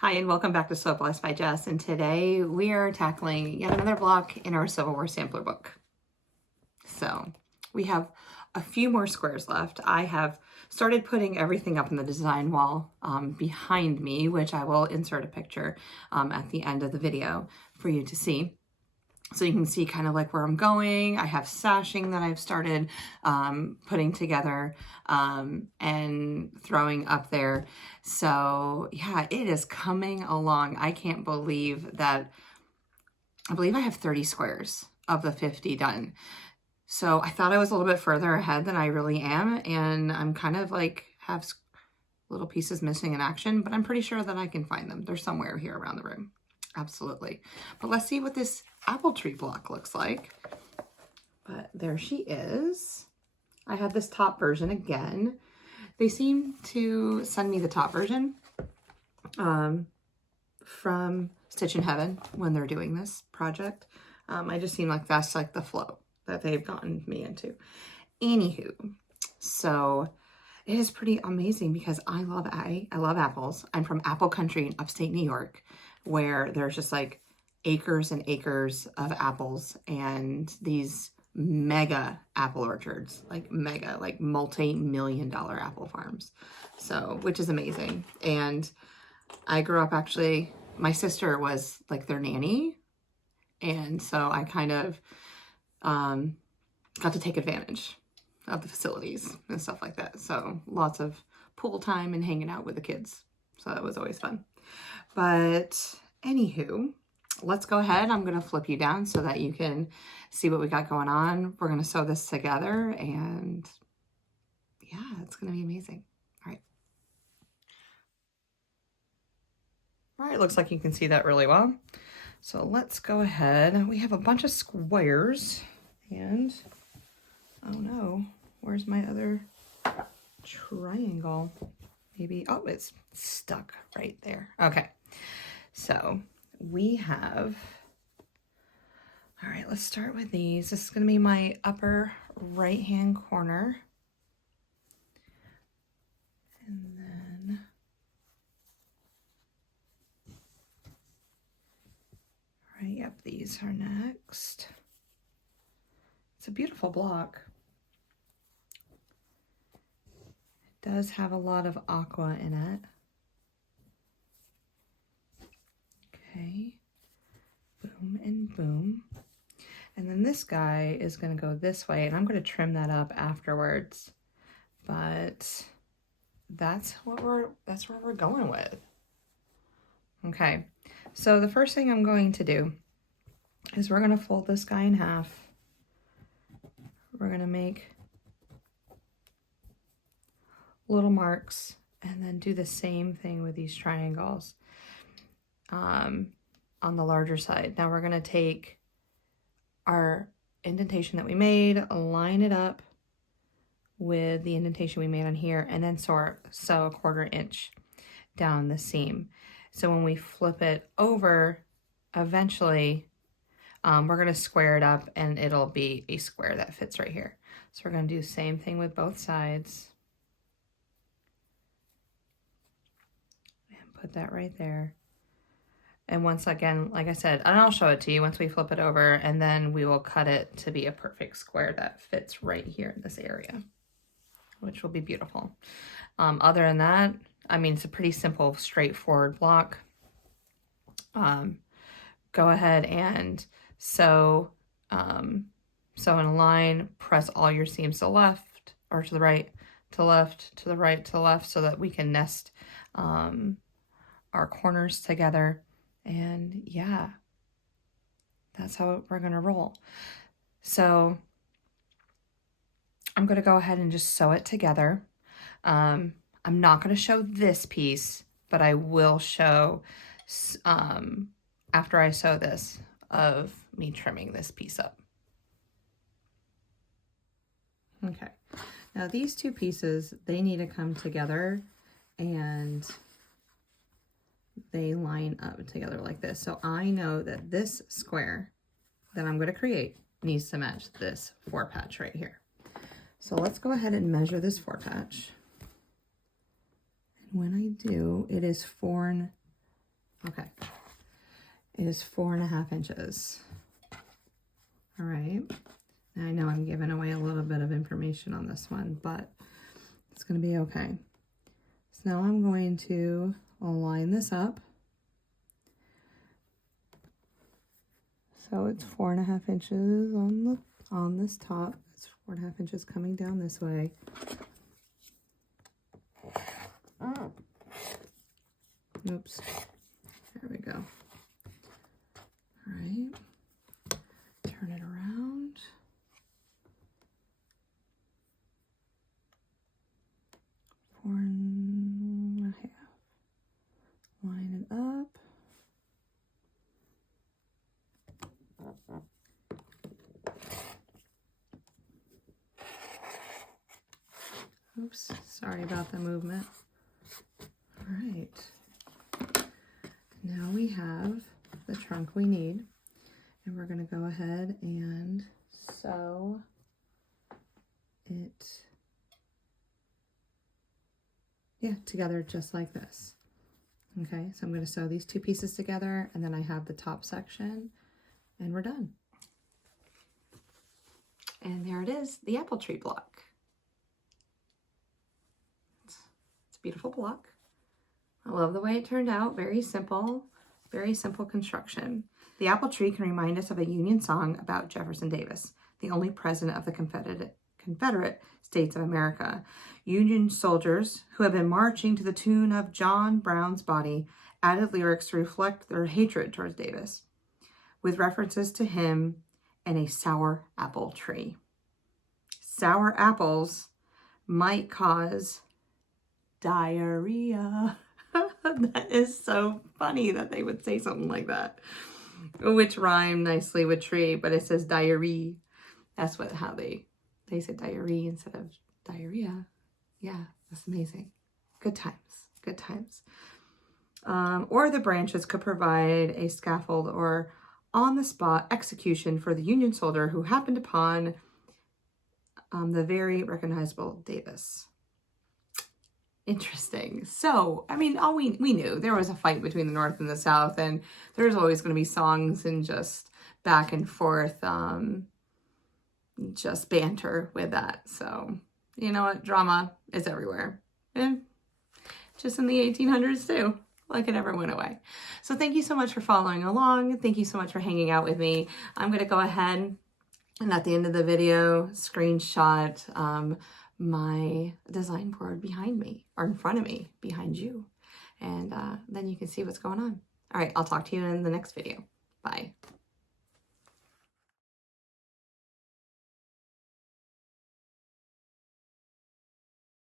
Hi, and welcome back to So Blessed by Jess. And today we are tackling yet another block in our Civil War sampler book. So we have a few more squares left. I have started putting everything up in the design wall behind me, which I will insert a picture at the end of the video for you to see. So you can see kind of like where I'm going. I have sashing that I've started putting together and throwing up there. So yeah, it is coming along. I can't believe that. I believe I have 30 squares of the 50 done. So I thought I was a little bit further ahead than I really am. And I'm kind of like have little pieces missing in action, but I'm pretty sure that I can find them. They're somewhere here around the room. Absolutely. But let's see what this apple tree block looks like. But there she is. I have this top version again. They seem to send me the top version from Stitch in Heaven when they're doing this project. I just seem like that's like the flow that they've gotten me into. Anywho, so it is pretty amazing because I love apples. I'm from apple country in upstate New York, where there's just like acres and acres of apples and these mega apple orchards, like mega, like multi-million-dollar apple farms. So, which is amazing. And I grew up actually, my sister was like their nanny. And so I kind of got to take advantage of the facilities and stuff like that. So lots of pool time and hanging out with the kids. So that was always fun. But anywho, let's go ahead. I'm going to flip you down so that you can see what we got going on. We're going to sew this together and yeah, it's going to be amazing. All right. All right, looks like you can see that really well. So let's go ahead. We have a bunch of squares and oh no, where's my other triangle? Maybe, oh, it's stuck right there. Okay, so we have, all right, let's start with these. This is gonna be my upper right-hand corner. And then, all right, yep, these are next. It's a beautiful block. It does have a lot of aqua in it. Okay, boom and boom. And then this guy is going to go this way, and I'm going to trim that up afterwards. But that's where we're going with. Okay, so the first thing I'm going to do is we're going to fold this guy in half. We're going to make little marks and then do the same thing with these triangles on the larger side. Now we're going to take our indentation that we made, line it up with the indentation we made on here, and then sew a 1/4 inch down the seam. So when we flip it over, eventually we're going to square it up and it'll be a square that fits right here. So we're going to do the same thing with both sides. And put that right there. And once again, like I said, and I'll show it to you once we flip it over, and then we will cut it to be a perfect square that fits right here in this area, which will be beautiful. Other than that, I mean, it's a pretty simple, straightforward block. Go ahead and sew in a line, press all your seams to the left or to the right, to left, to the right, to the left, so that we can nest our corners together. And yeah, that's how we're going to roll. So I'm going to go ahead and just sew it together. I'm not going to show this piece, but I will show after I sew this of me trimming this piece up. Okay, now these two pieces, they need to come together and they line up together like this. So I know that this square that I'm going to create needs to match this 4 patch right here. So let's go ahead and measure this 4 patch. And when I do, it is 4 Okay. It is 4.5 inches. All right. Now I know I'm giving away a little bit of information on this one, but it's going to be okay. So now I'm going to line this up. So it's 4.5 inches on this top. It's 4.5 inches coming down this way. Oops. There we go. All right. Turn it around. Four and a half. Line it up. Oops, sorry about the movement. All right. Now we have the trunk we need, and we're going to go ahead and sew it, together just like this. Okay, so I'm going to sew these two pieces together, and then I have the top section, and we're done. And there it is, the apple tree block. It's a beautiful block. I love the way it turned out. Very simple construction. The apple tree can remind us of a Union song about Jefferson Davis, the only president of the Confederate States of America. Union soldiers who have been marching to the tune of John Brown's Body added lyrics to reflect their hatred towards Davis, with references to him and a sour apple tree. Sour apples might cause diarrhea. That is so funny that they would say something like that, which rhyme nicely with tree, but it says diarrhea. That's how they said diarrhea instead of diarrhea. Yeah, that's amazing. Good times, good times. Or the branches could provide a scaffold or on-the-spot execution for the Union soldier who happened upon the very recognizable Davis. Interesting. So, I mean, we knew there was a fight between the North and the South, and there's always going to be songs and just back and forth, just banter with that. So, you know what? Drama is everywhere. And just in the 1800s too. Like it never went away. So thank you so much for following along. Thank you so much for hanging out with me. I'm going to go ahead and at the end of the video, screenshot my design board behind me, or in front of me, behind you. And then you can see what's going on. All right, I'll talk to you in the next video. Bye.